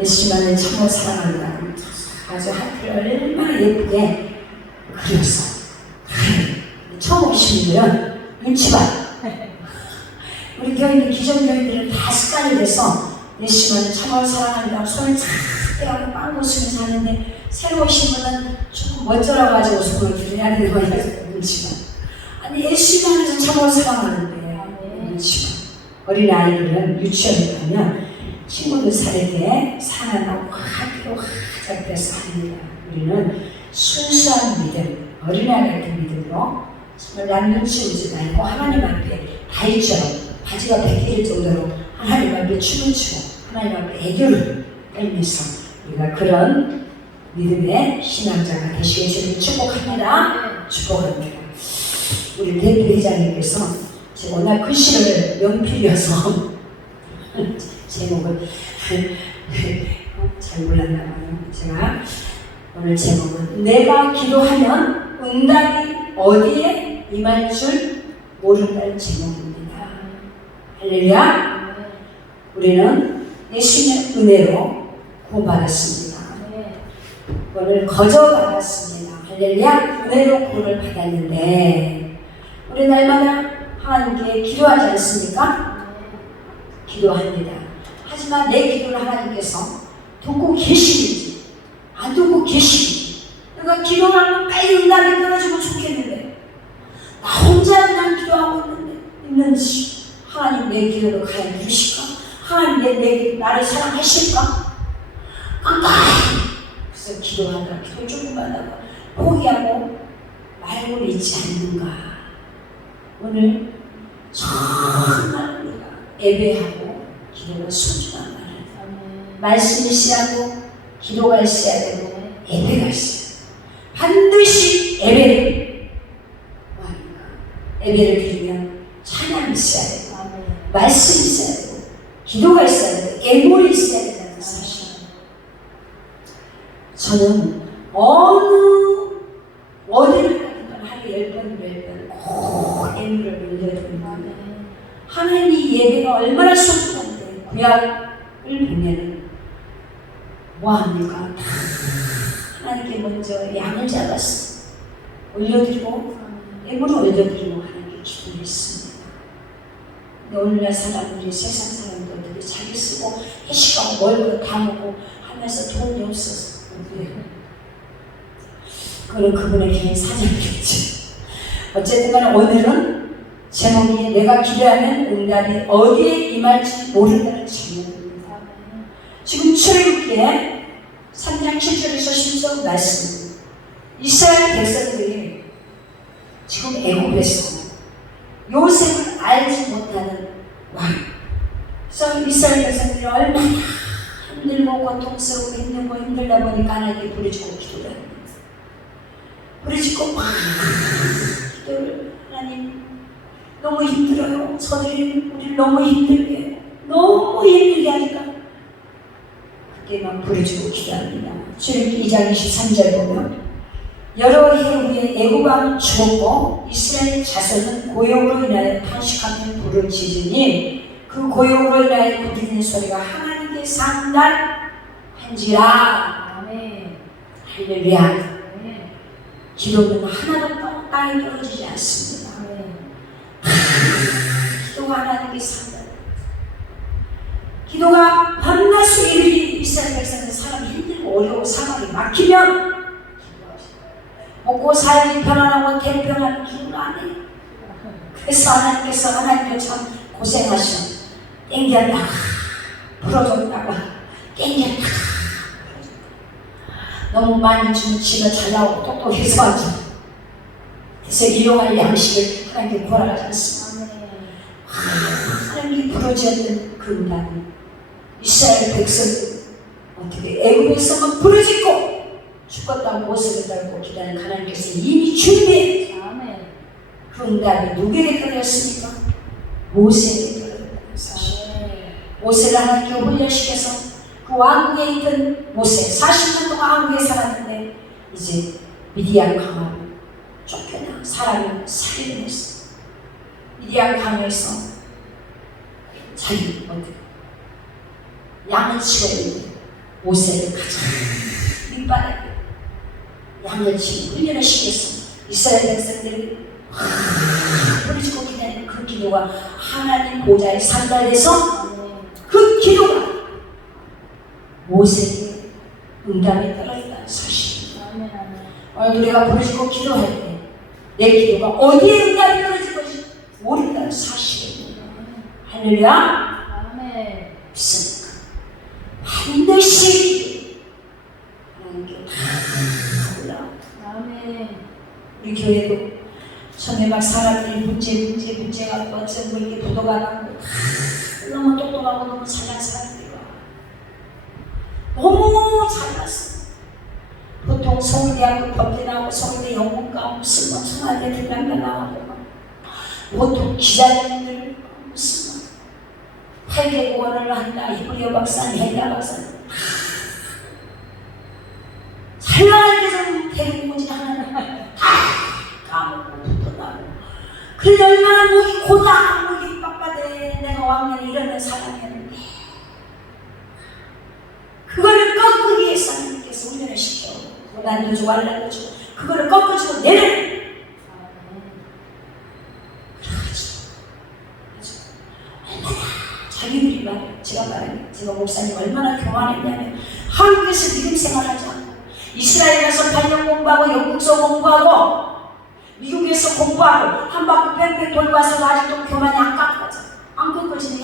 예수만을 정말 사랑한다는 아주 하트를 얼마나 예쁘게 그렸어. 처음 오신 분들은 눈치 봐. 우리 교인들, 기존 교인들은 다 습관이 돼서 예수만을 정말 사랑한다고 손을 착 떼고 빵 웃으면서 하는데, 새로 오신 분은 조금 멋져라 가지고 손을 들여야 되는 거야. 눈치 봐. 아니, 예수만을 정말 사랑하는데 눈치 봐. 어린아이들은 유치원에 가면 친구들 사이에 사랑하고 학교 학자돼서 합니다. 우리는 순수한 믿음, 어린아이 같은 믿음으로 정말 남 눈치 보지 말고 하나님 앞에 다이처럼 바지가 벗길 정도로 하나님 앞에 춤을 추고 하나님 앞에 애교를 떨면서 우리가 그런 믿음의 신앙자가 되시게 주를 축복합니다. 축복합니다. 우리 대표회장님께서 제가 워낙 글씨를 연필이어서 제목을 잘 몰랐나 봐요. 제가 오늘 제목은 내가 기도하면 응답이 어디에 임할 줄 모른다는 제목입니다. 할렐루야. 우리는 예수님의 은혜로 구원받았습니다. 구원을 거저 받았습니다. 할렐루야. 은혜로 구원을 받았는데 우리 날마다 하나님께 기도하지 않습니까? 기도합니다. 하지만 내 기도를 하나님께서 듣고 계시는지 안 듣고 계시는지, 내가 기도하면 빨리 응답이 떨어지면 좋겠는데 나 혼자 그냥 기도하고 있는지 하나님 내 기도를 과연 들으실까? 하나님 내 나를 사랑하실까? 깜깜히 그래서 기도하다가 기도 조금만 하다가 포기하고 말고 있지 않는가. 오늘 정말 우리가 예배하고 기도가 소중한 말씀이 있어야 하고 기도가 있어야 되고 예배가 있어야 되고 반드시 예배를 드리면 찬양이 있어야 되고 말씀이 있어야 되고 기도가 있어야 되고 예물이 있어야 된다는 사실. 저는 어디를 가든 하루에 10번 꼭 예물을 올려드립니다. 하나님이 예배가 얼마나 소중한데 구약을 보면은 뭐합니까? 하나님께 먼저 양을 잡았어 올려드리고 예물을 올려드리고 하나님께 기도했습니다. 근데 오늘날 사람들이 세상 사람들이 자기 쓰고 해시가고 멀고 다 먹고 하면서 돈이 없어서 그건 그분의 개인 사정이겠지. 어쨌든 간에 오늘은 제목이 내가 기도하면 응답이 어디에 임할지 모른다는 제목입니다. 지금 출애굽기에 3장 7절에서 10절 말씀, 이스라엘 백성들이 지금 애굽에서 요셉을 알지 못하는 왕, 그래서 이스라엘 백성들이 얼마나 힘들고 고통스럽고 힘들고 힘들다 보니까 하나님께 부르짖고 기도를 합니다. 부르짖고 막 기도를, 하나님 너무 힘들어요. 저들이 우리를 너무 힘들게 해요. 너무 힘들게 하니까 그때 막 부르짖고 기도합니다. 출애굽기 2장 23절 보면 여러 해 후에 애굽 왕은 죽었고 이스라엘 자손은 고용으로 인하여 탄식하며 부르짖으니 그 고용으로 인하여 부르짖는 소리가 하나님께 상달한지라. 아멘. 할렐루야. 기도는 하나도 땅에 떨어지지 않습니다. 기도가 하나님께 상달. 기도가 밤낮 일일이 이스라엘 백성들 사람이 힘들고 어려워 상황이 막히면 먹고 살기 편안하고 대편한 기도를 안 해요. 그래서 하나님께서 하나님도 참 고생하셔. 땡겼다가 풀어줬다가 땡겼다가 너무 많이 주면 지가 잘 나오고 똑똑해서 하죠. 그래서 일용할 양식을 하나님께 구하지 않습니다. 하나님이 부르짖는 그 응답이 이스라엘 백성들 어떻게 애굽에서만 부르짖고 죽었다고 모습을 달고 기다리는 하나님께서 이미 준비해. 그 응답이 누구에게 떨어졌습니까? 모세에게 떨어졌다는 사실. 모세를 하나님께 훈련시켜서 그 왕국에 있던 모세 40년 동안 왕국에 살았는데 이제 미디안 강화로 쫓겨나 사람을 살리려 했어. 미디안 강화에서 자기 어떻게 양을 치워야 되는데 모세를 가장 밑바닥에 양념치고 훈련을 시켰어. 이스라엘 백성들이 부르짖고 기다리는 그 기도가 하나님 보좌에 상달돼서 그 기도가 모세에게 응답이 떨어진다는 사실입니다. 오늘 우리가 부르짖고 기도할 때 내 기도가 어디에 응답이 떨어질 것인지 모른다는 사실입니다. 할렐루야. 믿습니까? 반드시 하나님께 다 올라옵니다. 우리 교회도 처음에 막 사람들이 문제 갖고 어쩌고 이렇게 도도가 나고 너무 똑똑하고 너무 잘난 사람들이 와. 너무 잘났어. 보통 서울대학교 법대 나오고 서울대 영문과 무슨 청와대 대학교 나오고 보통 기자님들 무슨 8개 구원을 한다. 히브리어 박사님, 헬라 박사님 잘나갈 때는 데리고 오지 하나님 다 까먹고 붙어나고 그래도 얼마나 목이 고다 목이 빡빡해. 내가 왕년에 이러는 사람이었는데 그거를 꺾기 위해서 하나님께서 훈련을 시켜 고난도 주고 환난도 주고 그거를 꺾어주고 내려내. 자기들이 제가 목사님 얼마나 교만했냐면 한국에서 믿음 생활하지 않고 이스라엘 가서 단역 공부하고 영국서 공부하고 미국에서 공부하고 한 바퀴 뺑뺑 돌고 와서 아직도 교만이 안 깎아져.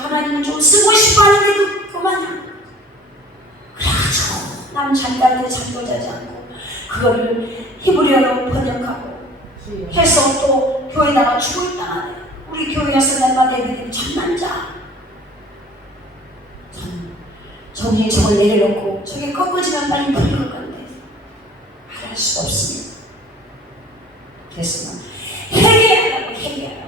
하나님은 좀 쓰고 싶어 하는데 그 교만이 안 깎아져. 그래가지고 남 잔다는데 잠도 자지 않고 그거를 히브리어로 번역하고 해서 또 교회다가 주고 있다. 우리 교회 가서 날마다 애들이 잠만 자. 저기 저걸 내려놓고 저게 꺾어지면 빨리 풀릴 건데 할 수 없습니다. 그래서 회개하라고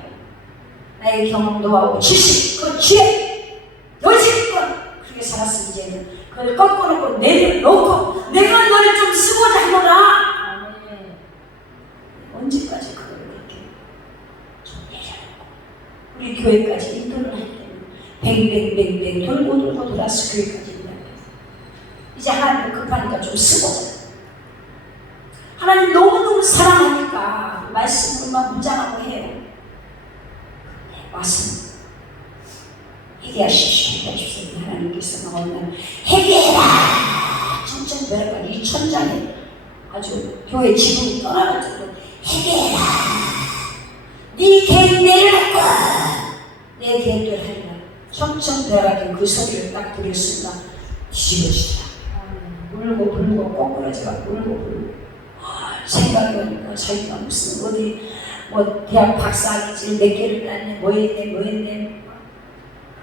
나의 경험 노하우 지식 그 지혜 여지껏 그렇게 살았으면 이제는 그걸 꺾어놓고 내려놓고 내가 너를 좀 쓰고자 하노라. 언제까지 그걸 그렇게 좀 내려놓고 우리 교회까지 인도를 할 때는 뱅뱅뱅뱅 돌고 돌아서 교회까지 이제 하나님 급하니까 좀 쓰고자. 하나님 너무너무 사랑하니까 말씀으로만 무장하고 해요. 말씀 회개하십시오. 하나님께서 나오면 회개해라. 천천히 이 천장에 아주 교회 지붕이 떠나갈 정도로 회개해라. 네 계획 내려놓고 내 계획대로 하리라. 천천히 내려가는 그 소리를 딱 들을 순간 뒤집어지더라. 울고 불고 꼬꾸라지가 울고 불고 생각이 오니까 자기가 무슨 어디 뭐 대학 박사학위를 몇 개를 땄네 뭐 했네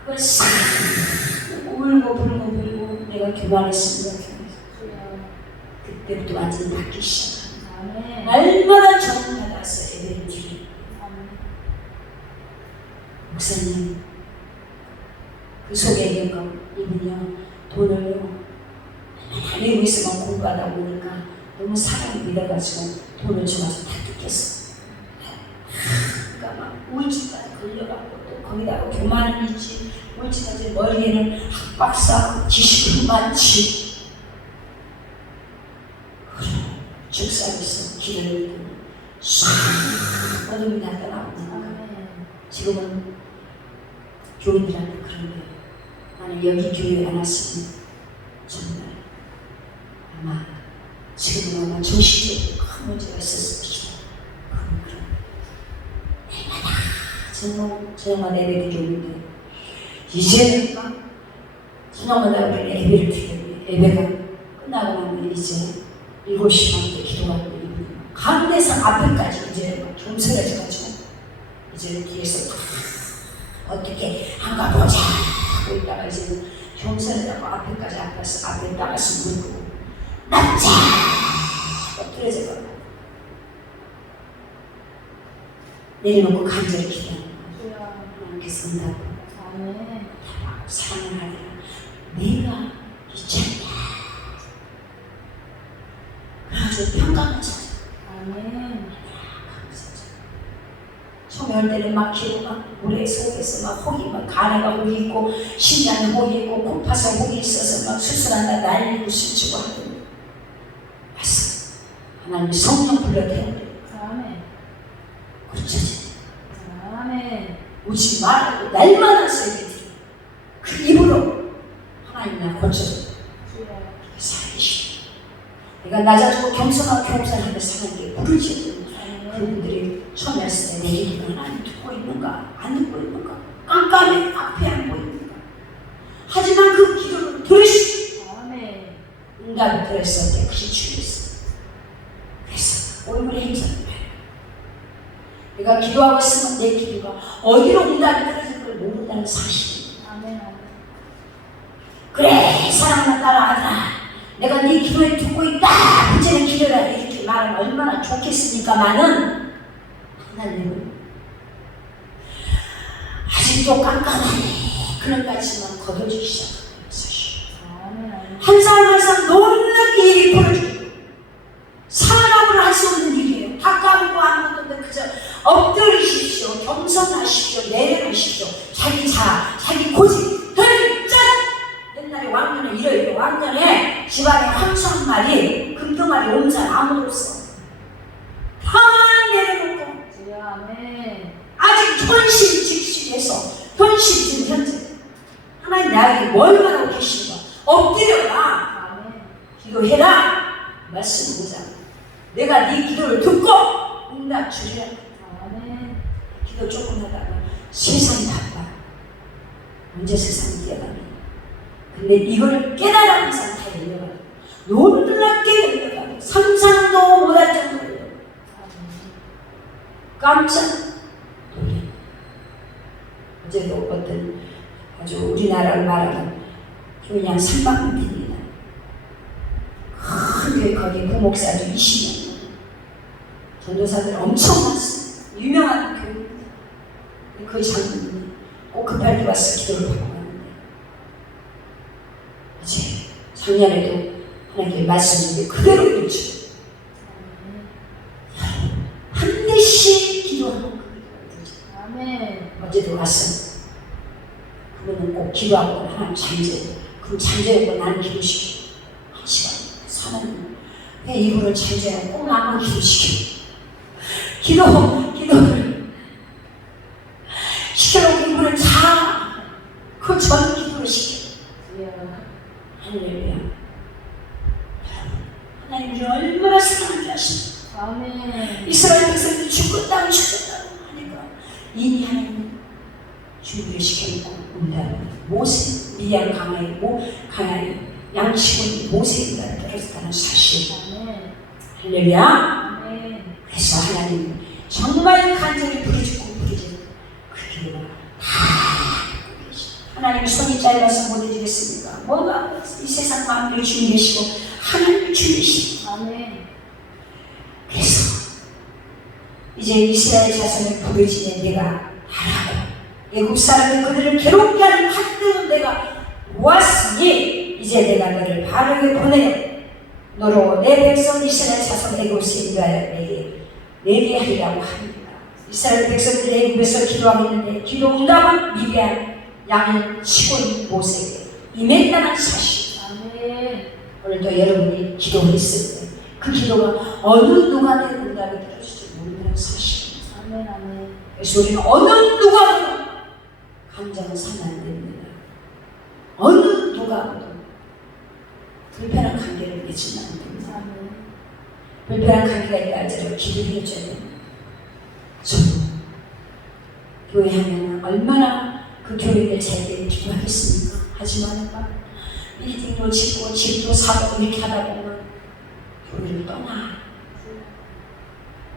그걸 싹 울고 불고 내가 교만했습니다. 그때부터 완전히 바뀌기 시작합니다. 날마다 전받아서 애들을 드리고 목사님 그 속에 있는 거 이분이요 돈을요 미국 있으면 공부하다 보니까 너무 사람이 믿어가지고 돈을 줘가지고 다 뜯겼어. 그러니까 막 우울증까지 걸려갖고 또 거기다가 교만은 있지 우울증까지 머리에는 학박사 지식은 많지. 그래 죽살에서 기도를 듣고 싹 어둠이 나타나고 지금은 교인들한테 그런 거예요. 나는 여기 교회에 안 왔으면 정말 아마 지금은 아마 정신적으로 큰 문제가 있었을 것이다. 그럼 저녁마다 예배를 드리는데 이제는 막 저녁마다 우리는 예배를 드리는데 예배가 끝나고 나면 이제 7시 반때 기도가 되고 가운데서 앞에까지 이제 막 좀서려져가지고 이제 뒤에서 어떻게 한가 보자 하고 있다가 이제는 좀서려져고 앞에까지 앞에 나가서 물고 남자! 엎드려져가고 내려놓고 간절히 기도하는 거야. 하나님께서 응답하고 사랑을 하리라. 내가 있지 않냐. 그래가지고 평강을 찾아. 처음에 올 때는 막 기도 막 모래 속에서 막 혹이 막 가래가 혹이 있고 심장에 혹이 있고 코파서 혹이 있어서 막 수술한다 날리고 숨치고 하더니 말씀 하나님 성령 불러대요. 아멘. 고쳐지. 아멘. 오지 말라고 날마다 써야지. 그 입으로 하나님 나 고쳐줘. 살리시오. 내가 낮아지고 겸손하고 겸손하게 사는 게 부르짖는 그분들이 처음 했을 때 내 기도는 하나님 듣고 있는가 안 듣고 있는가 깜깜해 앞에 안 보이는가 하지만 그 기도를 들으시고 응답을 들었을 때 그것이 주였어. 그래서 얼굴에 힘쓰는 거야. 내가 기도하고 있으면 내 기도가 어디로 응답이 떨어질 걸 모른다는 사실이야. 그래 사랑하는 딸아 아들아 내가 네 기도에 듣고 있다 그제는 기도라 이렇게 말하면 얼마나 좋겠습니까마는 하나님은 아직도 깜깜하네 그런 같지만 거둬주기 시작합니다. 한 사람 한 사람 놀랍게 일이 벌어지고 사람으로 할 수 없는 일이에요. 다 까먹고 아무것도 그저 엎드리십시오. 겸손하십시오. 내려가십시오. 자기 자아, 자기 고집 짠! 옛날에 왕년에 이래요. 왕년에 집안에 황소 한 마리, 금동아리 옴산 아무도 없어. 다 내려놓고 아직 현실직시해서 현실 지금 현재 하나님 나에게 뭘 말하고 계신가? 엎드려라. 기도해라. 말씀 보자. 내가 네 기도를 듣고 응답 주리라. 기도 조금 하다가 세상이 바빠. 언제 세상이 깨달아? 근데 이걸 깨달은 상태에 열려가 놀랍게 열려가 상상도 못할 정도로 열려가 깜짝 놀래. 어제도 어떤 아주 우리나라를 말하는 교양 삼방문입니다. 큰 교회 거기 부목사도 20년 전도사들 엄청 많습니다. 유명한 교회입니다. 그 장로님이 꼭 급할 때 와서 기도를 받고 가는데 이제 작년에도 하나님께 말씀인데 그대로 이루죠. 한 대씩 기도하고 어제도 왔어. 그분은 꼭 기도하고 하나님 잠재 그 잠재우고 나는 기도시켜 한 시간 사는 내 이분을 잠재우고 꼭 나만 기도시켜 기도를 시켜놓고 이분을 그 전 기도를 시켜. 할렐루야. 하나님 우리를 얼마나 사랑하는지 아십니까? 이스라엘 백성들이 죽었다고 하니까 이미 하나님 준비를 시켜놓고 온다는 모세 미디안 강야에 양치고 있는 모세가 떨어졌다는 사실. 할렐루야. 그래서 하나님 정말 간절히 부르짖고 그 기도가 다 하나님 손이 짧아서 못 해주겠습니까? 뭐가 이 세상 마음을 주님 계시고 하나님을 주님 계시고 그래서 이제 이스라엘 자손을 부르짖는 내가 하라고 애국 사람이 그들을 괴롭게 하는 학대로 내가 모았으니 이제 내가 너를 바르게 보내요. 너로 내 백성 이스라엘 자손 애국에 인도하여 내게 하리라고 합니다. 이스라엘 백성들이 애국에서 기도하고 있는데 기도 응답은 미비한 양을 치고 있는 모세에게 임했다는 사실. 오늘도 여러분이 기도했을 때 그 기도가 어느 누가 내 응답이 들어줄지 모른다는 사실. 그래서 우리는 어느 누가 감정을 사면 안 됩니다. 어느 누가 불편한 관계를 맺으면 안 됩니다. 불편한 관계가 있다 할지라도 기도를 해줘야 됩니다. 저도 교회 하면 얼마나 그 교회를 잘게 기도하겠습니까? 하지만 빌딩도 짓고 집도 사고 이렇게 하다 보면 교회를 떠나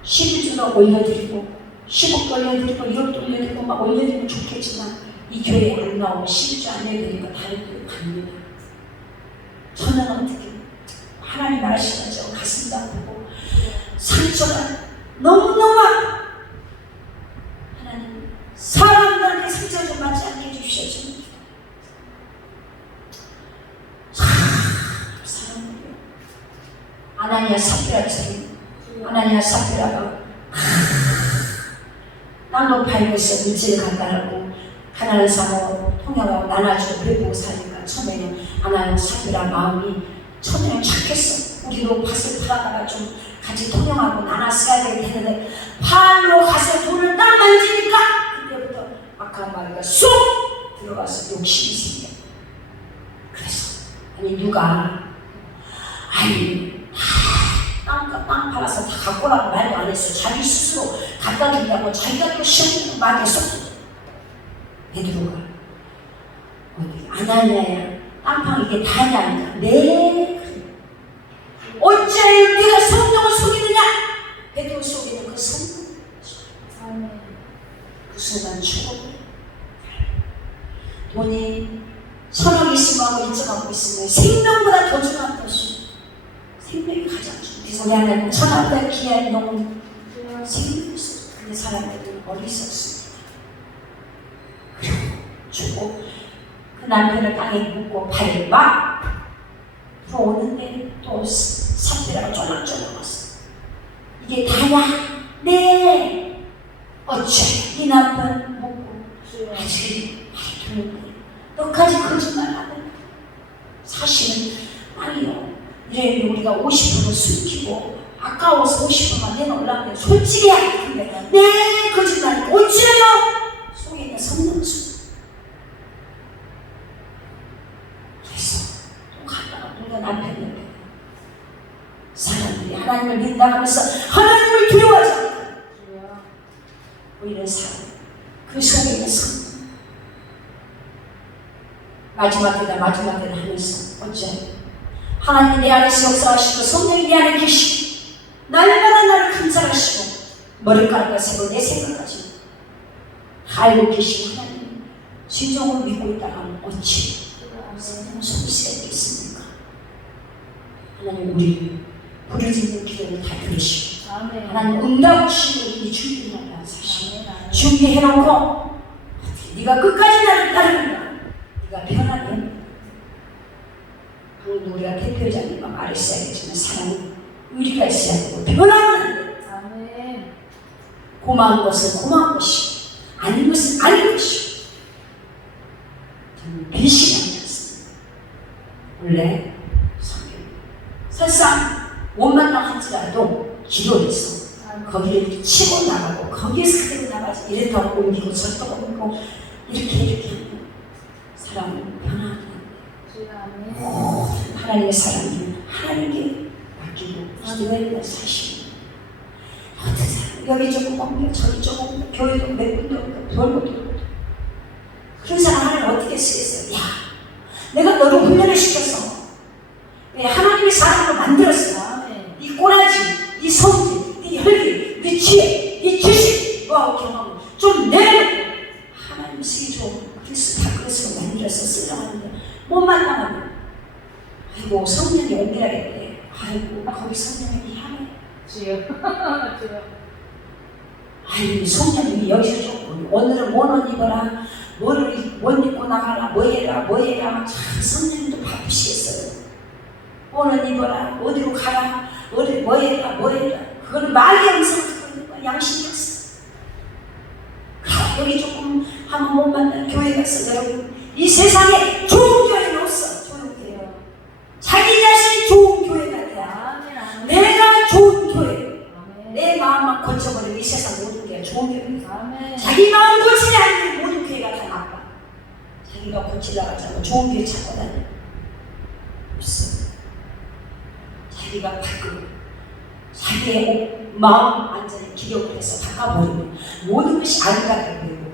11주도 올려드리고 10억도 올려드리고 1억도 올려드리고 막 올려드리면 좋겠지만 이 교회에 안 나오고 11주 안 해드리니까 다른 교회 갑니다. 저는 어떻게 하나님 말씀을 저 가슴도 아프고 상처가 너무너무 아파. 하나님 사람들한테 상처 좀 받지 않게 해주시오. 사랑해요. 아나니아 삽비라처럼 아나니아 삽비라가 땅 팔면서 물질을 갖다라고 가난한 사모 통역하고 나눠주고 배부고 사니까 처음에는 하나님 사귀라 마음이 처음에는 착했어. 우리도 밭을 팔아다가 좀 같이 통역하고 나눠 써야 되겠는데 팔로 가서 돈을 딱 만지니까 그때부터 아까 말이가 쏙 들어가서 욕심이 생겨. 그래서 아니 누가 아니 땅 팔아서 다 갖고 라고 말도 안 했어. 자기 스스로 갖다 주려고 자기가 또 시험을 많이 했었어. 베드로가 어디 아나니아야 땅 이게 다냐니까 네 어째 네가 성령을 속이느냐. 베드로 속이는 그 성령 그 순간 죽어버려. 돈이 1,000억 있으면 일정하고 있으면 생명보다 더 중요한 것이 생명이 가장 중요해. 그래서 우리 하나님 천하보다 귀한 영혼 생명이 있어. 근데 사람들은 어리석습니다. 그리고 주고 그 남편을 땅에 묻고 발을 막 들어오는데 또 삽대라가 쫄락쫄락 왔어. 이게 다냐? 네. 어째 이 남편 묻고 아직 말투는데 너까지 거짓말하네. 사실은 아니요. 이래 우리가 50% 숨기고 아까워서 50%만 내놓으려면 솔직히 하는데 네 거짓말이 어째요? 속에 있는 성령수. 그래서 또 갔다가 우리가 남편 옆에 사람들이 하나님을 믿는다 하면서 하나님을 두려워하지 않고 오히려 사람 그 속에 있는 성령 마지막 때다 하면서 어째 하나님이 내 안에서 역사하시고 성령이 내 안에 계시고 날마다 나를 감사하시고 머리카락과 세고 내 생각까지 알고 계신 하나님 진정으로 믿고 있다가 하면 어찌 성령 속을 수 있겠습니까? 하나님 우리를 부르짖는 기도를 다 들으시고 하나님 응답 주시고 이 준비한다는 사실 준비해놓고 네가 끝까지 나를 따르는다. 네가 편하면 방금 우리가 대표자님과 말했어야겠지만 사람은 의리가 있어야 되고 편하면 고마운 것은 고마운 것이고 아닌 것은 아닌 것이고 저는 배신하지 않습니다. 원래 성경 설상 원만나 할지라도 기도해서 거기를 치고 나가고 거기에서 그대로 나가지 이랬다 옮기고 저랬다 옮기고 이렇게 하면 사람은 변하게 합니다. 하나님의 사람은 하나님께 맡기고 기도해야 되는 사실. 어떤 사람 여기 조금 옮겨 저기 조금 옮겨 교회도 몇 군데 옮겨 돌고 그런 사람 하나님 어떻게 쓰겠어요? 야 내가 너를 훈련을 시켰어. 왜 하나님의 사람으로 만들었어. 이 꼬라지, 이 성질, 이 혈기, 이 지혜, 이 지식 너하고 경험을 좀 내놓고 하나님 쓰기 좋은 그리스 밥그릇으로 만들어서 쓰려고 하는데 못 만나면 아이고 성령이 옮겨야겠대. 아이고 거기 성령이 미안해. 아이고 성령님이 여기서 조금 오늘은 뭔 옷 입어라 뭘 입고 나가라 뭐 해라 참 성령님도 바쁘시겠어요. 뭔 옷 입어라 어디로 가라 어디 뭐 해라 그거는 말의 영상을 듣고 있는 거야. 양심이 없어. 여기 조금 하면 못 만나 교회 가서 여러분 이 세상에 좋은 교회는 없어. 조용해요. 자기 자신이 좋은 교회 같아. 내가 좋은 교회. 내 마음만 고쳐버리면 이 세상 모든 교회가 좋은 교회. 자기 마음 고치지 않는 모든 교회가 다 나빠. 자기가 고치려고 하자고 좋은 교회 찾고 다녀. 없어. 자기가 바꾸고 자기의 마음 안전에 기력을 해서 바꿔버리면 모든 것이 아름답게 보이고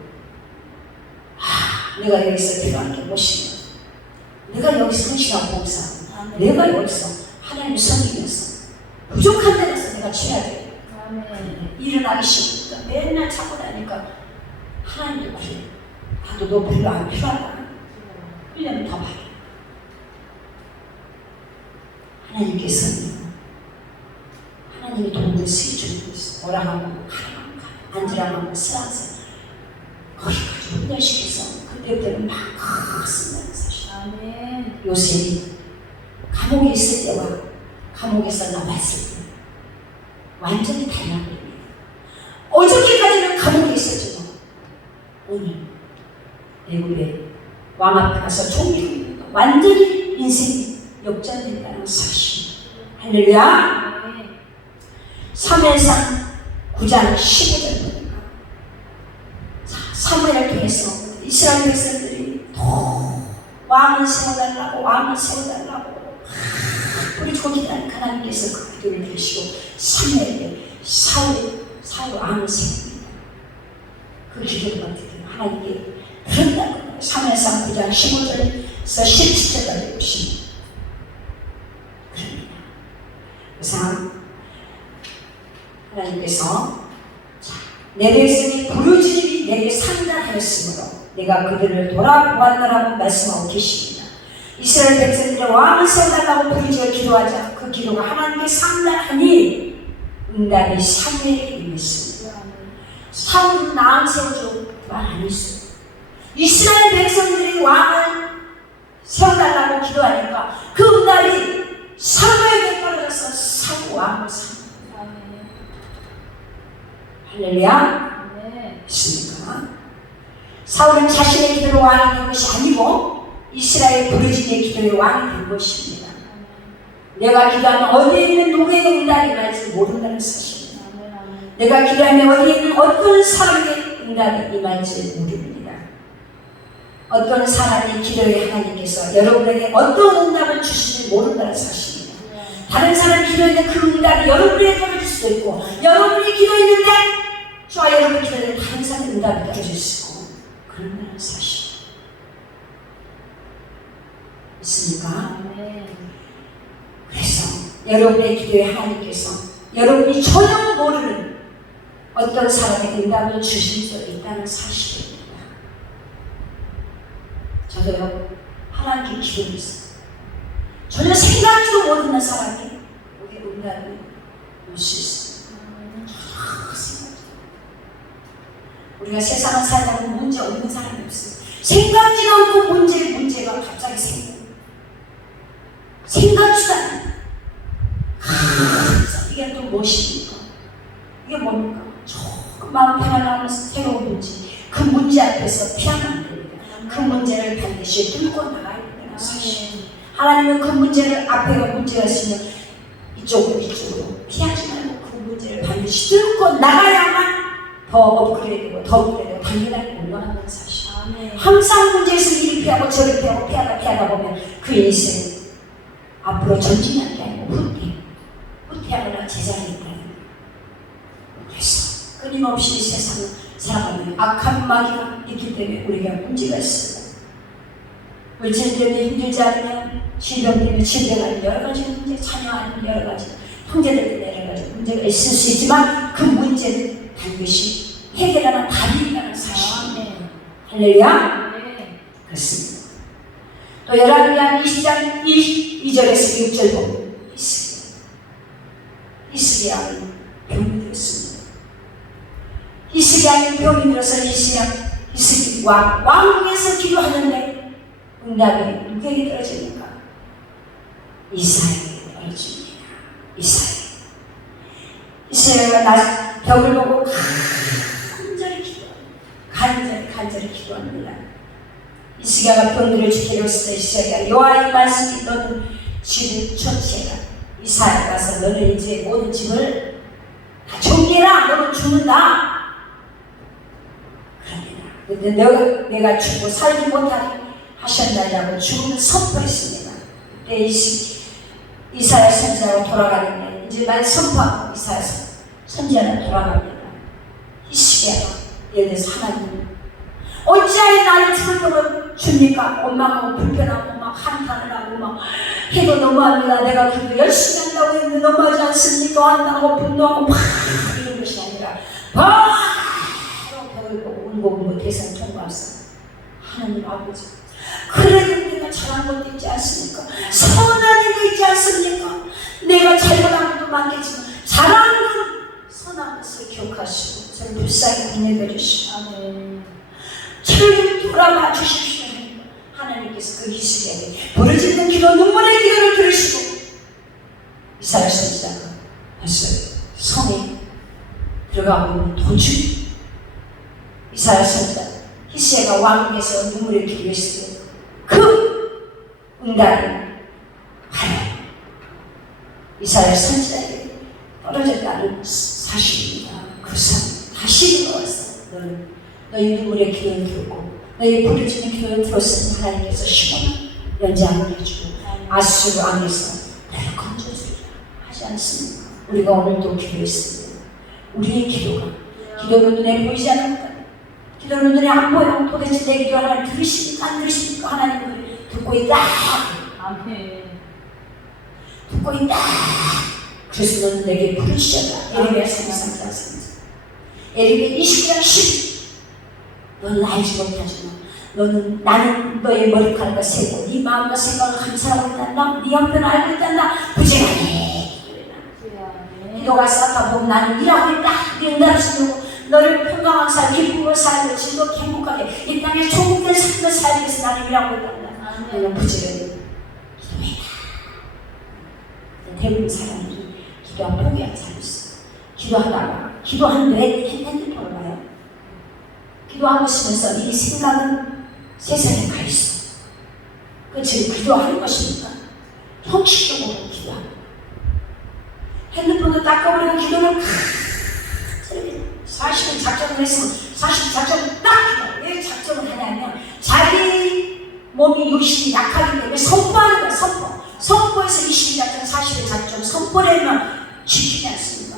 내가 여기서 필요한 게 무엇이냐 내가 여기서 헌신하고 봉사하고 내가 여기서 하나님을 섬기면서 부족한 데에서 내가 취해야 돼. 일어나기 싫으니까 맨날 찾고 다니니까 하나님도 그래 나도 너 별로 안 필요하다. 1년 더 받아. 하나님께서는 하나님의 도움을 쓰여주고 있어. 오라 하면 가 앉으라 하면 쓰라서 거기까지 훈련시켜서 그때부터는 막 쓴다는 사실. 요셉이 감옥에 있을 때와 감옥에서 나왔을 때 완전히 달라버립니다. 어저께까지는 감옥에 있었죠. 오늘 애굽의 왕 앞에 가서 종교 완전히 인생이 역전된다는 사실. 할렐루야. 사무엘상 9장 15절입니다. 사무엘을 통해서 이스라엘 백성들이 왕을 세워달라고 뿌리고 기다린 하나님께서 그 기도를 들으시고 사무엘에게 사울 왕을 세웁니다. 그 기도를 어떻게 하나님께 들었다고 사무엘상 9장 15절에서 17절까지 보시면 그럽니다. 그래서 하나님께서 내 백성이 부르짖음이 내게 상달하였으므로 내가 그들을 돌아보았노라고 말씀하고 계십니다. 이스라엘 백성들의 왕을 세워달라고 부르짖어 기도하자 그 기도가 하나님께 상달하니 응답이 사무엘에게 임했습니다. 사울은 나를 세워줘 말 안 했어요. 이스라엘 백성들이 왕을 세워달라고 기도하니까 그 응답이 사무엘에게 떨어져서 사울 왕을 세웁니다. 할렐루야. 있습니까? 사울은 자신의 기도로 왕이 된 것이 아니고 이스라엘 부르짖음의 기도의 왕이 된 것입니다. 내가 기도하면 어디에 있는 누구의 응답이 날지 모른다는 사실입니다. 내가 기도하면 어디에 있는 어떤 사람의 응답이 임할지 모릅니다. 어떤 사람의 기도에 하나님께서 여러분에게 어떤 응답을 주실지 모른다는 사실입니다. 다른 사람 기도했는데 그 응답이 여러분에게 떨어질 수도 있고 여러분이 기도했는데 저와 여러분이 기도했는데 다른 사람의 응답이 떨어질 수 있고 그런다는 사실 있습니까? 그래서 여러분의 기도에 하나님께서 여러분이 전혀 모르는 어떤 사람의 응답을 주실 수 있다는 사실입니다. 저도요 하나님께 기도했어요. 전혀 생각지도 못하는 사람이 우리 응답을 올 수 있어요. 우리가 세상을 살다 보면 문제 없는 사람이 없어요. 생각지도 않고 문제가 갑자기 생겨요. 생각지도 않아요. 이게 또 무엇입니까? 이게 뭡니까? 조금 마음 편안하면서 새로운 문제. 그 문제 앞에서 피하면 안 됩니다. 그 문제를 반드시 뚫고 나가야 된다는 사실. 하나님은 그 문제를 앞에 문제가 있으면 이쪽으로 피하지 말고 그 문제를 반드시 뚫고 나가야만 더 업그레이드되고 당연하게 올라간다는 사실. 항상 문제 있으면 이리 피하고 저리 피하고 피하다 보면 그 인생 앞으로 전진하는 게 아니고 후퇴하거나 제자리에 있다는 거예요. 그래서 끊임없이 세상을 살아가면 악한 마귀가 있기 때문에 우리가 문제가 있어요. 물질 때문에 힘들지 않으면 질병 때문에 질병하는 여러 가지 문제, 자녀하는 여러 가지, 형제들 때문에 여러 가지 문제가 있을 수 있지만 그 문제는 반드시 해결하는 답이 있다는 사실입니다. 할렐루야. 그렇습니다. 또 열왕기하 20장 2절에서 6절 보면 히스기야는 병이 들었습니다. 히스기야는 병이 들어서 히스기야 왕궁에서 기도하는데 응답이 누구에게 떨어집니까? 이사야에게 떨어집니다. 이사야가 벽을 보고 간절히 기도합니다. 히스기야가 병들을 죽게 했을 때 이사야가 여호와의 말씀이 너는 집을 처치해라. 이사야 가서 너는 이제 모든 집을 다 정리해라. 너는 죽는다. 그런데 내가 죽고 살지 못하게 하셨나냐고 죽음을 선포했습니다. 그때 이사야 선지자가 돌아가는데 이제 날 선포하고 이사야 선지자는 돌아갑니다. 히스기야가 예를 들어서 하나님 어찌하여 나를 죽을 거를 줍니까? 원망하고 불편하고 막 한탄을 하고 막 해도 너무합니다. 내가 그래도 열심히 한다고 했는데 너무하지 않습니까? 한다고 분노하고 막 이런 것이 아니라 바로 벽을 보고 울고 대상 통과합니다. 하나님 아버지 그래도 내가 잘한 것도 있지 않습니까? 선한 일도 있지 않습니까? 내가 잘못한 것도 많겠지만 잘한 건 선한 것을 기억하시고 저를 불쌍히 구원해 주시고 저를 돌아봐 주십시오. 하나님께서 그 히스기야에게 부르짖는 기도 눈물의 기도를 들으시고 이사야 선지자가 벌써 성에 들어가고 있는 도중 이사야 선지자 이새가 왕궁에서 눈물을 기울였어요. 그 응답은 바로 이사야 선지자에게 떨어졌다는 사실입니다. 그 성 다시 들어왔어. 너희 눈물의 기도를 들었고 너희 부르짖는 기도를 들었으니 하나님께서 15년 연장을 해주고 아수르 왕에서 너를 건져주리라 하지 않습니까? 우리가 오늘도 기도했습니다. 우리의 기도는 눈에 보이지 않는다. 기도는 눈에 안 보여. 도대체 내 기도 하나님 들으십니까? 안 들으십니까? 하나님을 듣고 있다. 아멘. 듣고 있다. 그래서 너는 내게 부르짖어라. 예레미야 33장. 예레미야 20장 10. 너는 알지 못하지만 나는 너의 머리카락과 세고 네 마음과 생각을 감찰하고 있단다. 네 형편을 알고 있단다. 부지런히 기도가 쌓다 보면 나는 일하고 있다. 네 응답을 주고 너를 평강한 삶, 기쁨으로 살고 즐겁게 행복하게 이 땅에 조국된 삶을 살기 위해서 나는 일하고 있단다. 너는 부지런히 기도해라. 대부분 사람들이 기도한 포기하지 않았어. 기도한 뇌 핸드폰을 봐요. 기도하고 있으면서 이 생각은 세상에 가 있어. 그 지금 기도하는 것입니까? 형식적으로 기도하고 핸드폰도 닦아버리고 기도를 40일 작정을 했으면 40일 작정을 딱 기도. 왜 작정을 하냐면 자기 몸이 육신이 약하기 때문에 선포하는 거야. 선포해서 20일 작정, 40일 작정 선포하면 지키지 않습니까?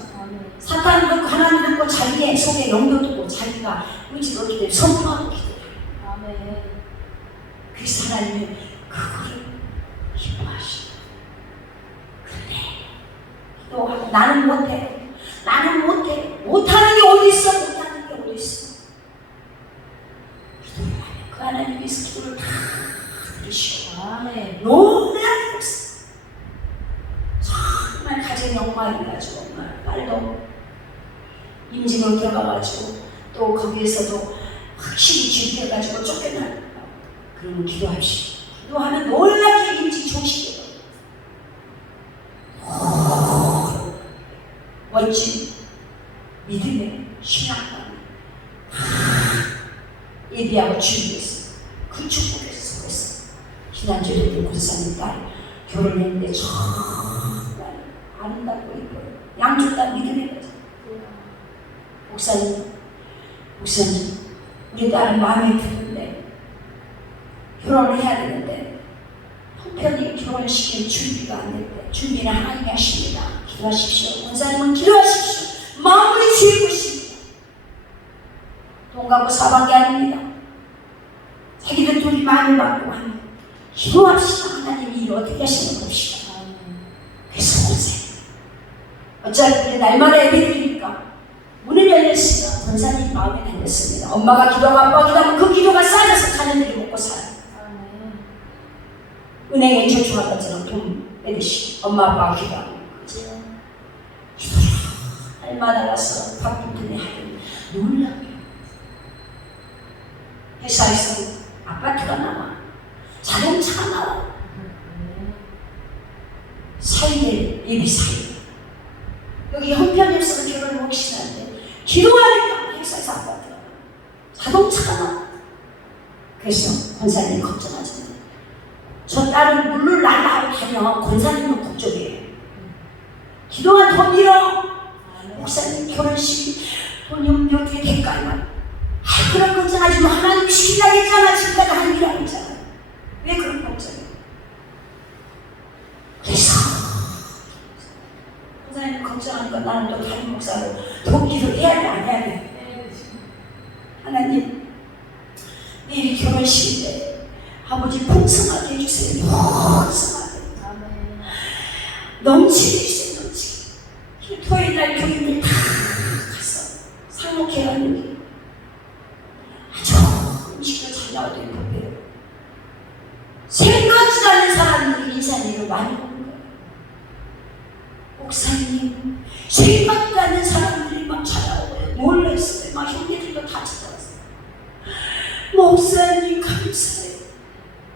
사탄 듣고 하나님 듣고 자기의 속에 영도 듣고 자기가 의지가 없기 때문에 선포하고 기도해요. 그래서 하나님은 그거를 기뻐하시고 그런데 기도하고 나는 못해. 못하는 게 어디 있어? 못하는 게 어디 있어? 기도를 하면 그 하나님께서 기도를 다 들으시고 놀라운 것을 정말 가정의 엉망이 가지고 정말 빨도 임진으로 들어가가지고 또 거기에서도 확실히 준비해가지고 쫓겨나. 그러면 기도합시다. 기도하면 놀랍게 임진 조식이에요. 멋진 믿음의 신앙과 예비하고 준비했어요. 그 축복에 속에서 지난주에 우리 권사님 딸 결혼했는데 정말 아름답고 이뻐요. 양쪽 다 믿음의 거죠. 목사님, 우리 딸은 마음에 드는데 결혼을 해야 되는데 형편이 결혼시킬 준비가 안 됐대. 준비는 하나님이 하십니다. 기도하십시오. 권사님은 기도하십시오. 마음을 주의 것입니다. 돈 갖고 사방이 아닙니다. 자기들 둘이 마음을 받고 하면 기도합시다. 하나님이 일을 어떻게 하시는 봅시다. 그래서 권사님 어차피 우리 날마다 예배드리니까 문을 열렸으면 권사님 마음에 달렸습니다. 엄마가 기도하고 아빠가 기도하면 그 기도가 쌓여서 자녀들이 먹고 살아요. 은행에 저축한 것처럼 돈 빼듯이 엄마 아빠가 기도하고 기도를 날마다 와서 바쁜 하긴 놀랍게 회사에서 아파트가 나와 자동차가 나와 사이에 예비 사이 여기 형편에서 결혼을 혹시나는데 기도하니까 회사에서 아파트가 나와 자동차가 나와. 그래서 권사님 걱정하지 마요. 저 딸은 물을 날라하고 다녀. 권사님은 걱정이에요. 기도가 더 밀어. 목사님 결혼식 돈이 어떻게 될까요? 그런 걱정하지 마. 하나님 시킨다고 했잖아. 지금까지 하나님이라고 했잖아. 왜 그런 걱정이에요? 그래서 권사님 걱정하니까 나는 또 다른 목사로 더 기도해야 돼, 안 해야 돼? 하나님 내일 결혼식인데 아버지 풍성하게 해주세요. 풍성하게 넘치게 해주세요. 넘치게. 토요일날 교인들 다 가서 상목해 가는 게 아주 음식도 잘 나오던 법이에요. 생각지도 않는 사람들이 인사님을 많이 먹는 거예요. 목사님 생각지도 않는 사람들이 막 찾아오고요. 놀랐어요. 막 형제들도 다 찾아왔어요. 목사님 감사해요.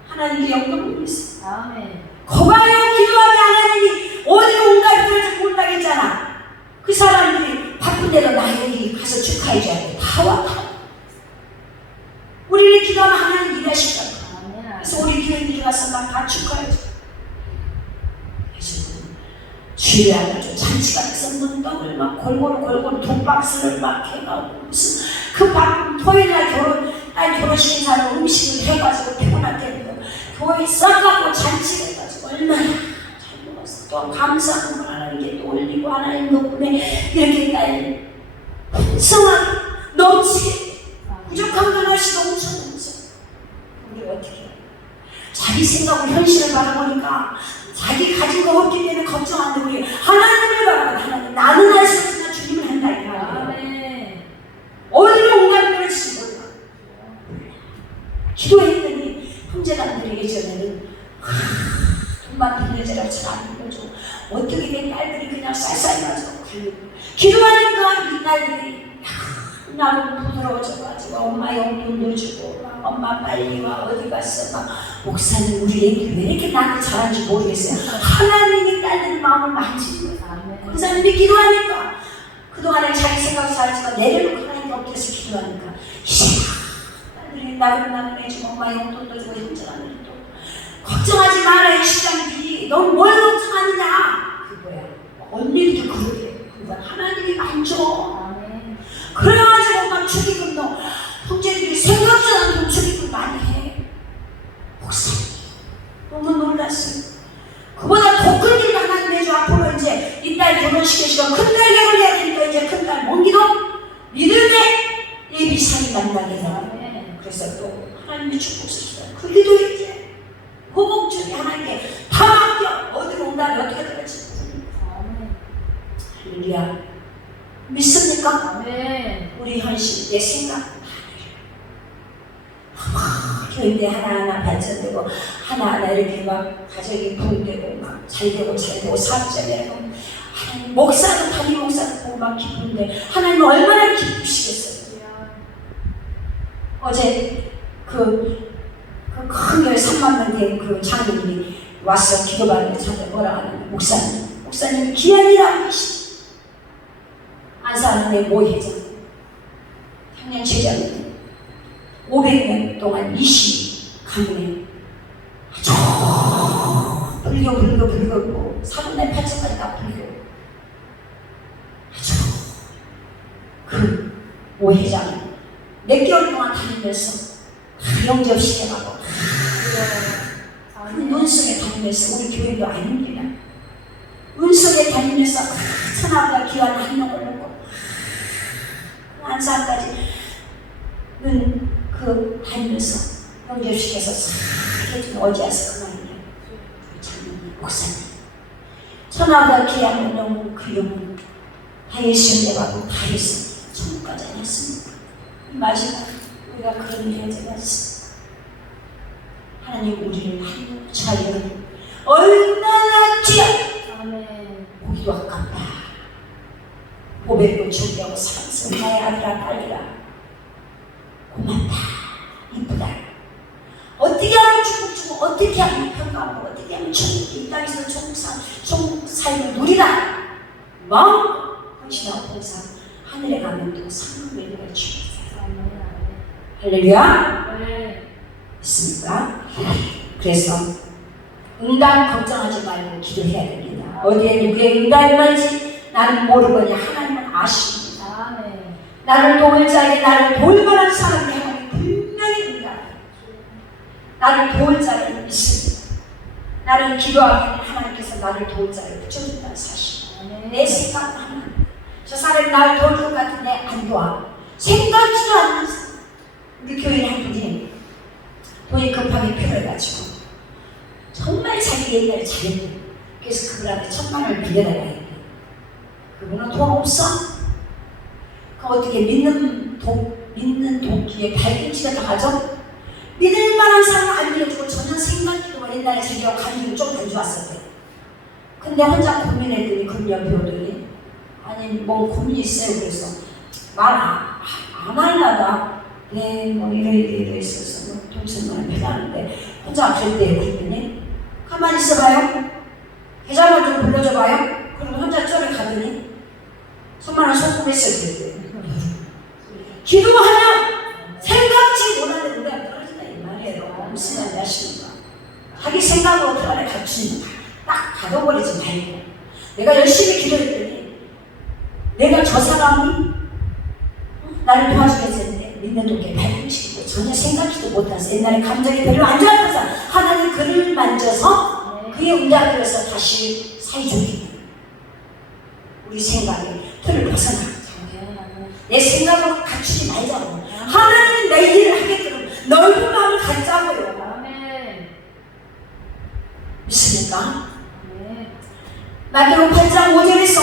하나님께 영광을 있어. 아멘. 거봐요. 기도하면 하나님이 어디로 응답이 들을지 모른다겠잖아. 그 사람들이 바쁜데도 나에게 가서 축하해줘야 돼. 다 와. 우리는 귀를 안 가지고 잔치가 돼서 문떡을 막 골고루 돈 박스를 막 해가고 무슨 그 토요일날 딸 결혼식인 사람 음식을 해가지고 피곤하게 교회 싹하고 잔치를 해가지고 얼마나 잘 먹었어. 또 감사하고 하나님께 또 올리고 하나님 덕분에 이렇게 딸 풍성하게 넘치게 부족한 건 없이 넘쳐. 우리 어떻게 해? 자기 생각으로 현실을 바라보니까 자기 가진 거 없기 때문에 걱정 안 되고 우리 하나님을 바라봐. 하나님 나는 할 수 없으나 주님은 한다 이 말이에요. 어디로 옮겨버릴지 몰라. 기도했더니 형제단들에게 전에는 돈만 빌려주라고 잘 안 빌려줘. 어떻게 된 딸들이 그냥 쌀쌀 가지고 기도하니까 이 딸들이 나는 부드러워져가지고 엄마 용돈도 주고 막 엄마 빨리 와 어디 갔어 막 목사님 우리 애기 왜 이렇게 나한테 잘하는지 모르겠어요. 하나님이 딸들 마음을 만지는 거예요. 그 사람이 기도하니까 그동안에 자기 생각 잘했지만 내려놓고 하나님 엎드려서 기도하니까 딸들이 나그네 주고 엄마 용돈도 주고 형제라는 또 걱정하지 마라 이 시장비 넌 뭘 걱정하느냐 그거야. 언니도 그러게 그러니까 하나님이 만져. 그래가지고 막 축의금도 형제들이 생각지 않은 축의금 많이 해. 목사님 너무 놀랐어요. 그보다 더 큰 일 하나님 해줘. 앞으로 이제 이 딸 결혼식에 시간 큰딸 결혼해야 되니까 이제 큰딸 먼기도 믿음의 예비상이 만나게 되네. 그래서 또 하나님이 축복시키다. 그 기도 이제 호복주의 하나님께 다 맡겨. 어디로 온다면 어떻게 될지. 할렐루야. 믿습니까? 네. 우리 현실, 내 생각 교인데 하나하나 발전되고 하나하나 이렇게 막 가정이 부흥되고 막 잘되고 사업자되고 하나님 목사도 담임 목사도 보고 막 기쁜데 하나님 얼마나 기쁘시겠어요. 어제 그 큰 교회 3만 명 된 그 장로님이 와서 기도받는데 저한테 뭐라 하는데 목사님 귀한이라고 하시죠. 안산은의 모 회장, 향년 최장님 500년 동안 20 가문에 아주 불교 사분의 8천까지 다 불교 아주 그 모 회장이 몇 개월 동안 다니면서 영접시켜 가고 그 눈속에 다니면서 우리 교회도 아닙니다. 눈속에 다니면서 천하보다 귀한 한 명을 놓고 안산까지는 그 다니면서 영접시켜서 싹 해준 어제 와서 그 말이에요. 장로님, 목사님 천하보다 귀한 영혼 그 영혼 다 예수 연대하고 다 예수 천국까지 아니었습니까? 마지막 우리가 그런 일을 해야 있습니다. 하나님 우리를 자유를 얼마나 귀한 보기도 아깝다. 보배로 준비하고 사랑스러운 나의 아들아 딸이라 고맙다 이쁘다. 어떻게 하면 축복 주고 어떻게 하면 평가하고 어떻게 하면 천국 이 땅에서 천국 삶을 누리라. 마음 헌신하고 봉사 하늘에 가면 또 상급을 누가 주겠어요. 할렐루야. 있습니까? 그래서 응답 걱정하지 말고 기도해야 됩니다. 어디에 누구의 응답이 말지 나는 모르거니 하나님은 아십니다. 나를 도울 자에게 나를 도울 만한 사람이 하나님 분명히 응답해. 나를 도울 자를 믿습니다. 나를 기도하면 하나님께서 나를 도울 자를 붙여준다는 사실. 내 생각은 하나 저 사람이 나를 도울 것 같은데 안 도와. 생각지도 않는 사람. 우리 교인 한 분이 돈이 급하게 필요해가지고 정말 자기 옛날에 잘했대. 그래서 그분한테 1,000만 원을 빌려달라고 했대. 그분은 돈 없어? 그 어떻게 믿는 도끼에 발꿈치가 다 가져? 믿을 만한 사람은 안 빌려주고 전혀 생각지도 옛날에 자기가 관심이 좀 안 좋았었대. 근데 혼자 고민했더니 그 옆에 오더니 아니 뭐 고민이 있어요. 그래서 말 안 하려다 네 뭐 이래 있어서 뭐 돈 1,000만 원 필요하는데 혼자 그랬대요. 그랬더니 가만히 있어봐요. 계좌만 좀 불러줘봐요. 그리고 혼자 쫄에 가더니 1,000만 원 송금했어요. 그랬대요. 기도하면 생각지 못하는 우리가 떨어진다 이 말이에요. 무슨 말이 하시는가. 자기 생각으로 그 안에 갖추는 딱 가둬버리지 말고 내가 열심히 기도했더니 내가 저 사람이 나를 도와주겠는데 믿는 도끼에 발붙이고 전혀 생각지도 못해서 옛날에 감정이 별로 안 좋았던 사람 하나님 그를 만져서 그의 응답으로서 다시 사이좋게 우리 생각의 틀을 벗어나 내 생각으로 갖추지 말자고 하나님 내 일을 하게끔 넓은 마음을 갖자고요. 믿습니까? 마태복음 8장 5절에서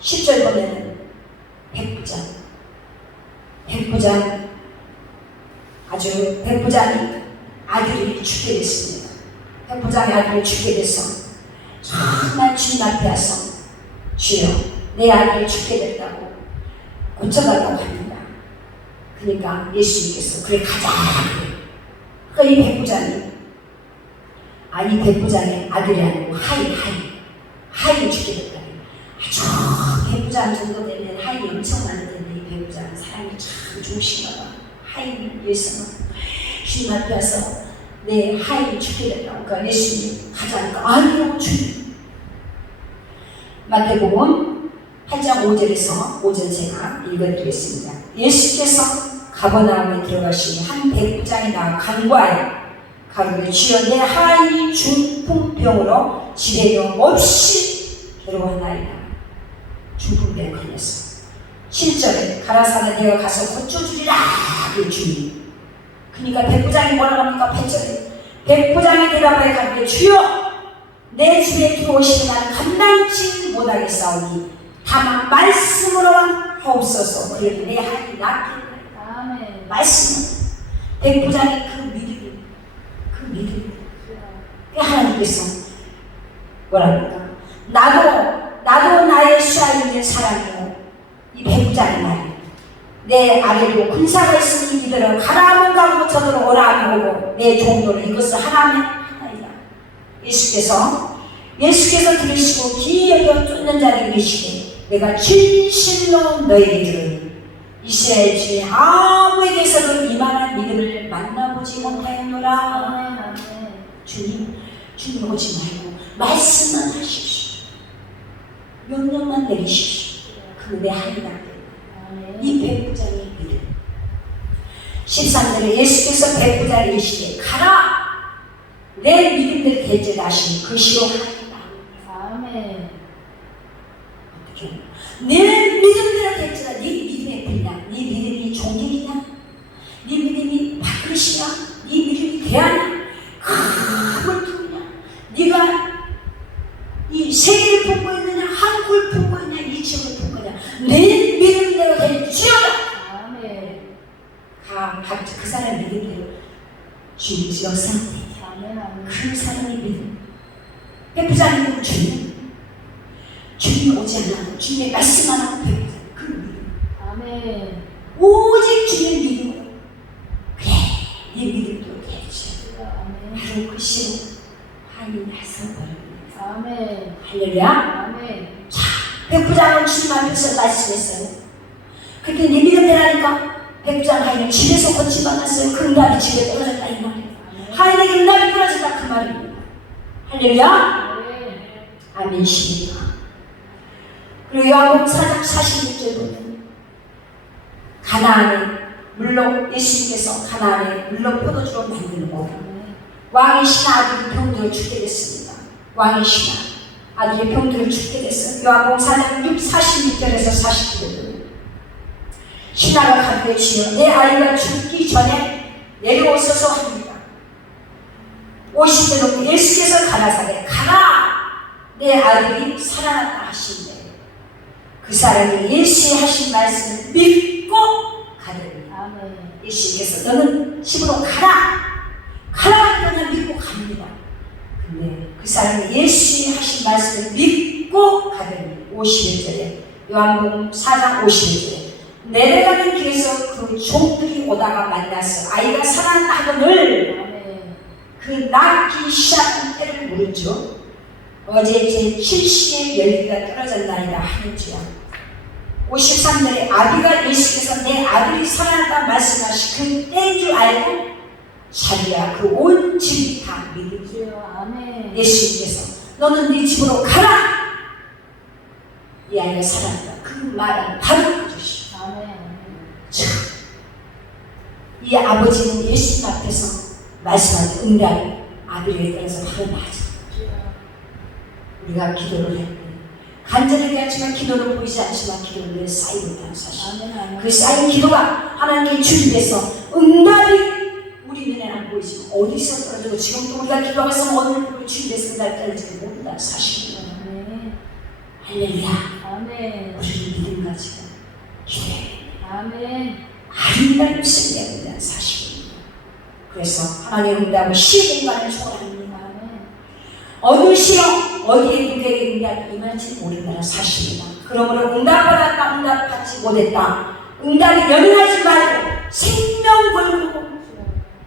10절 보면은 백부장 아주 백부장이 아들이 죽게 됐습니다. 백부장의 아들이 죽게 돼서 정말 주님 앞에 와서 주여 내 아들이 죽게 됐다고 고쳐달라고 합니다. 그러니까 예수님께서 그래 가자. 그러니까 이 백부장이 이 백부장의 아들이 아니고 하이 죽게 됐다. 아주 백부장 정도 되면 하이 엄청 많은데 이 백부장은 사람이 참 좋으신가 봐. 하이를 위해서는 주님 앞에 와서 내 하이 죽게 됐다고. 그러니까 예수님 가자니까 아니요 주님. 마태복음 8장 5절에서 5절 제가 읽어드리겠습니다. 예수께서 가버나움에 들어가시니 한 백부장이 나와 간구하여 가로되 주여 내 하인이 중풍병으로 지배령 없이 괴로워하나이다. 중풍병에 걸렸어. 7절에 가라사대 내가 가서 고쳐주리라 그 주님. 그러니까 백부장이 뭐라고 합니까? 8절에 백부장이 대답하여 가로되 주여 내 집에 들어오시면 나는 감당치 못하겠사오니 다만 말씀으로만 하옵소서. 그래도 내 하인이 낫게 하리라. 말씀은 백부장의 그 믿음 하나님께서 뭐랍니까? 나도 나의 수하에 있는 사람이요 이 백부장이 말이야. 내 아래로 군사가 있으니 이들은 가라 하면 가고 저들은 오라 하면 오고 내 종도는 이것을 하나면 하나이다. 예수께서 들으시고 귀 여겨 쫓는 자를 이르시되 내가 진실로 너에게 이르노니 이스라엘 중에 아무에게서도 이만한 믿음을 만나보지 못하였노라. 주님 오지 말고 말씀만 하십시오. 명령만 내리십시오. 그 내 하나님 이 백부장의 믿음. 13절에 예수께서 백부장을 이르시되 가라 내 믿음을 대적하시니 그 시로 하나님. 어떻게 내 믿음대로 대적하 네 믿음의 빛이냐? 네 믿음이 종교이냐? 네 믿음이 밥그릇이냐? 네 믿음이 대하냐? 그걸 두냐? 네가 이 세계를 품고 있느냐? 한국을 품고 있느냐? 이 지역을 품고 있느냐? 내 믿음대로 대주여라. 그 사람 믿음대로 주님이 역사하는 그 사람의 믿음. 백부장님은 주님 오지 않아 주님의 말씀만 하고 백부장 그 믿음. 오직 주님의 믿음으로 그래 네 믿음도 되지. 바로 그 시로 하나님 나서버립니다. 할렐루야. 자, 백부장은 주님 앞에서 말씀했어요. 그렇게 네 믿음대로하니까 백부장 하인은 집에서 고침받았어요. 그 응답이 집에 떨어졌다 이 말이에요. 하인에게 응답이 떨어졌다 그 말입니다. 할렐루야. 아멘십니까. 그리고 요한복음 4장 46절 보면 가나안에 물로 예수님께서 가나안에 물로 포도주로 만들고 왕의 신하 아들이 병들어 죽게 됐습니다. 왕의 신하 아들이 병들어 죽게 됐어요. 요한복음 4장 46절에서 49절 신하가 가르쳐 주시어 내 아이가 죽기 전에 내려오소서 합니다. 50절로 예수께서 가라사대 가라 내 아들이 살아났다 하시는데 그 사람이 예수의 하신 말씀을 믿고 가더니 예수께서 너는 집으로 가라 그냥 믿고 갑니다. 근데 그 사람이 예수의 하신 말씀을 믿고 가더니 51절에 요한복음 4장 51절에 내려가는 길에서 그 종들이 오다가 만나서 아이가 살아났다 하거늘 그 낳기 시작한 때를 물었죠. 어제 제 7시에 열기가 떨어졌나이다 하는지야. 53절에 아비가 예수께서 내 아들이 살아났다 말씀하시 그 때인 줄 알고 자기야 그 온 집이 다 믿으세요. 예수님께서 너는 네 집으로 가라 이 아이가 살았다. 그 말은 바로 그것이. 아멘. 이 아버지는 예수님 앞에서 말씀하는 응답 아들에 따라서 바로 맞아. 우리가 기도를 했고 간절하게 하지만 기도는 보이지 않지만 기도는 늘 쌓이고 있다는 사실. 그 쌓인 기도가 하나님의 준비해서 응답이 우리 눈에는 안 보이지만 어디서 떨어지고 지금도 우리가 기도하면서 어느 준비해서 응답이 떨어지지 모른다는 사실입니다. 할렐루야. 아멘. 우리는 믿음 가지고 기도해. 아멘. 아름다운 승리가 된다는 사실입니다. 그래서 하나님의 응답은 시의 공간을 초월합니다. 어느 시험, 어디에 누구에게 응답이 임할지 모른다는 사실이다. 그러므로 응답받았다, 응답받지 못했다. 응답이 연연하지 말고 생명 걸고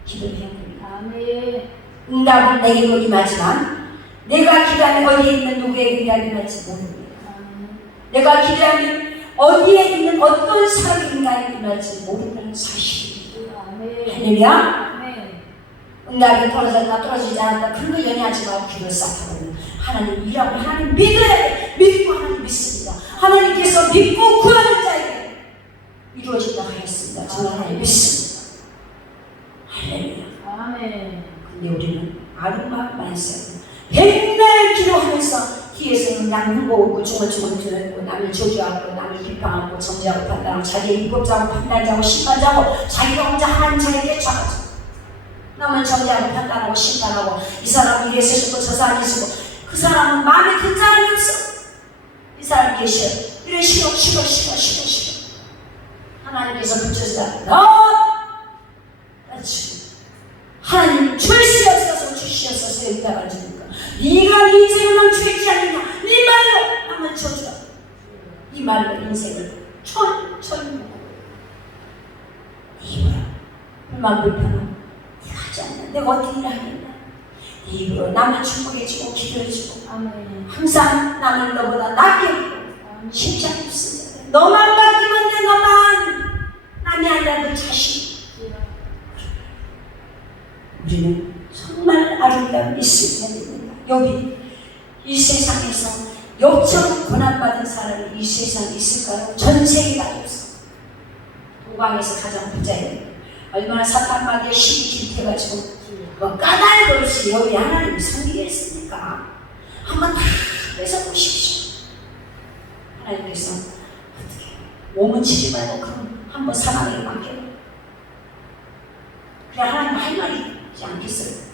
기도해야 됩니다. 아멘. 응답은 내게로 임하지만 내가 기도하면 어디에 있는 누구에게 응답이 임할지 모릅니다. 내가 기도하면 어디에 있는 어떤 사람의 응답이 임할지 모른다는 사실입니다. 할렐루야. 응답이 떨어졌다 떨어지지 않았다 그런 거 연애하지 말고 기도를 쌓아버리면 하나님 일하고 하나님 믿어야 돼. 믿고 하나님 믿습니다. 하나님께서 믿고 구하는 자에게 이루어진다고 하였습니다. 저는 하나님 믿습니다. 할렐루야. 아멘. 근데 우리는 아름다운 말씀 백날 기도하면서 뒤에서는 남 흠모하고 중얼중얼 들고 남을 저주하고 남을 비판하고 정죄하고 판단하고 자기의 입법자고 판단자고 심판자고 자기가 혼자 하나님 자에게 좌하죠. 남을 정죄하고 판단하고 심판하고 이 사람은 이래 쓰시고 저 사람이 쓰고 그 사람은 마음에 든 사람이 없어. 이 사람 계셔. 이래 싫어. 하나님께서 붙여주다 그렇지. 하나님 주시옵소서 여기다가 주니까 네가 네 인생을 멈추겠지 않느냐. 네 말로 남을 저주하. 이 말로 인생을 천천히 먹어. 이거야. 불만 불편함 하지 않나. 내가 어떻게 일하겠나. 입으로 남을 축복해주고 기도해주고 항상 나는 너보다 낫게 하고 쉽지 않습니다. 너만 바뀌면 돼. 너만 남이 아니라 너 자신. 우리는 정말 아름다운 있을 텐입니다. 여기 이 세상에서 욥처럼 고난받은 사람이 이 세상에 있을까요? 전 세계가 없어. 도방에서 가장 부자예요. 얼마나 사탄마귀의 힘이 길해가지고 까닭 없이 여기 하나님이 섬기게 했습니까? 한번 다 뺏어보십시오. 하나님께서 어떻게 몸은 치지 말고 그럼 한번 사랑에 맡겨요. 그래 하나님 할 말이 있지 않겠어요?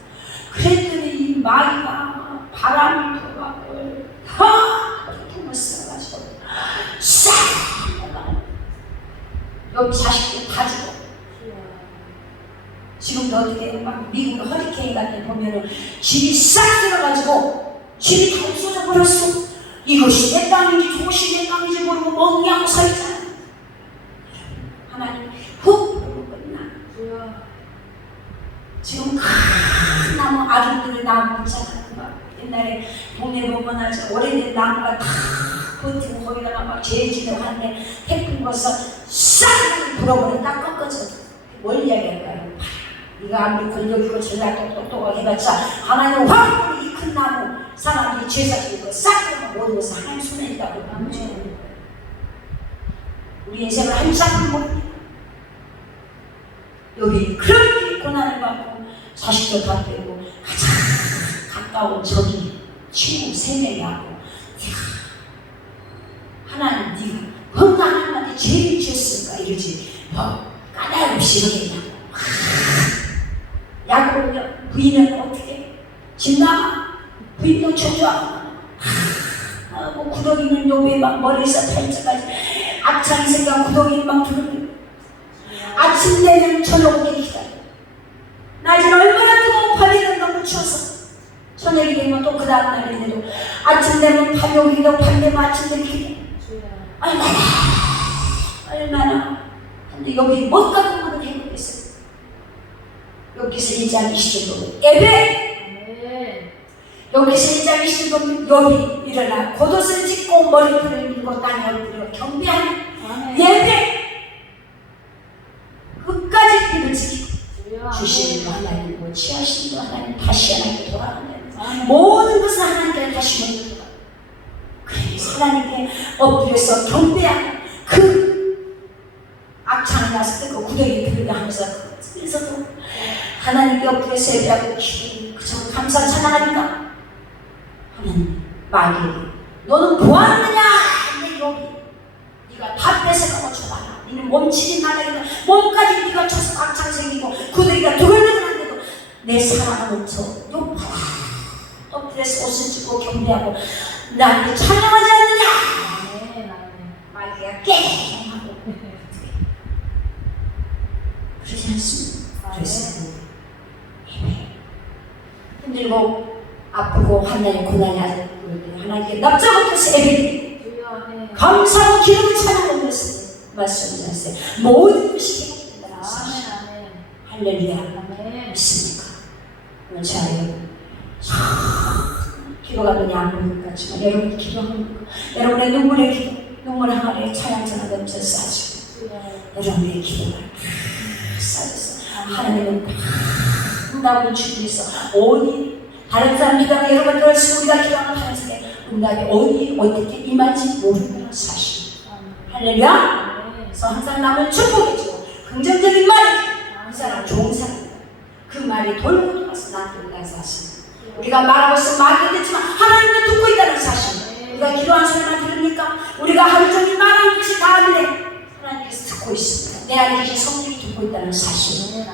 그랬더니 이 마귀가 바람을 불어가고 다 통을 써가지고 싹 여기 자식들 다 죽어. 지금도 어떻게 막 미국 허리케인 같은 데 보면은 집이 싹 들어가지고 집이 다 없어져 버렸어. 이것이 내 땅인지 저것이 내 땅인지 모르고 멍하고 서 있잖아. 하나님 훅 부르고 끝나. 지금 큰 나무 아름드는 나무 있잖아. 옛날에 동네 보면 아주 오래된 나무가 다 버티고 거기다가 막 재지려고 하는데 태풍 거서 싹 불어버려 딱 꺾어져. 뭘 이야기할까요? 네가 아무리 권력이고 전략도 똑똑하게 해봤자 하나님 확 이 큰 나무 사람들이 죄사지고 거 싹 들어가 모든 것을 하나님 손에 있다고 하는 우리 인생을 한참 못 여기 그렇게 고난을 받고 자식도 다 빼고 가장 가까운 적이 친구 3명이 하고 하나님 네가 뭔가 하나님한테 죄를 지었으니까 이러지 까닭 없이 이러겠냐고 약으로 부인은 어떻게 집나가 부인도 저주하고 뭐 구더기는 노베 막 머리에서 팔자까지 앞창이 생각 구더기는 막 두르고 아침 되면 저녁 오게 기다려. 낮은 얼마나 뜨거운 밤에는 너무 추워서 저녁이 되면 또 그 다음 날인데도 아침 되면 밤이 오기도 밤 되면 아침 되기도 얼마나 근데 여기 못 가는 거는 행복했어요. 여기서 1장 20절 보면 예배 여기서 1장 20절 보면 여기 일어나 겉옷을 찢고 머리털을 밀고 땅에 엎드려 경배하는 예배 끝까지 힘을 지키고 주시는 거 하나님이고 취하시는 거 하나님 다시 하나님께 돌아가는 모든 것을 하나님께 다시 먼저 돌아가는 그래 하나님께 엎드려서 경배하고 그 악창이 났을 때 그 구덩이 들으려 하면서 그래서도 하나님께 엎드려서 예배하고 기도하고 그저 감사 찬양하니까 하나님 마귀에게 너는 보았느냐? 내 여기 네가 다 뺏어가고 줘봐라. 너는 몸치진 나가니까 몸까지 네가 쳐서 악창 생기고 구덩이가 두글두글한데도 내 사랑은 저 높아라. 엎드려서 옷을 찢고 경배하고 나를 찬양하지 않느냐? 아멘. 아멘. 마귀가 깨하고 그러지 않습니다. 그래서 힘들고 아프고 하나님 고난이 아직 하나님께 납작업해서 예배드리고 주여. 아멘. 감사하고 기름을 찬양하는 것을 말씀하셨어요. 모든 것이 회복된다는 사실. 아멘. 할렐루야. 아멘. 믿습니까? 오늘 제 아이는 기도가 눈이 안 보일 것 같지만 여러분이 기도하는 거, 여러분의 눈물의 기도, 눈물 항아리에 찬양자가 넘쳐 싸지고 여러분의 기도가 다 싸져서 하나님은 다 응답을 주기 위해서 어디 다른 사람 기도하는 여러분 그럴수록 우리가 기도하는 하나님께 응답이 어디 어떻게 임할지 모른다는 사실. 할렐루야. 그래서 항상 남을 축복해주고 긍정적인 말이죠. 그 사람 좋은 사람이다. 그 말이 돌고 돌아서 나한테 온다는 사실. 우리가 말하고 있으면 말이 됐지만 하나님도 듣고 있다는 사실. 우리가 기도한 소리만 들으니까 우리가 하루 종일 말하는 것이 다 아니래. 하나님께서 듣고 있습니다. 내 안에 계신 성령이 듣고 있다는 사실.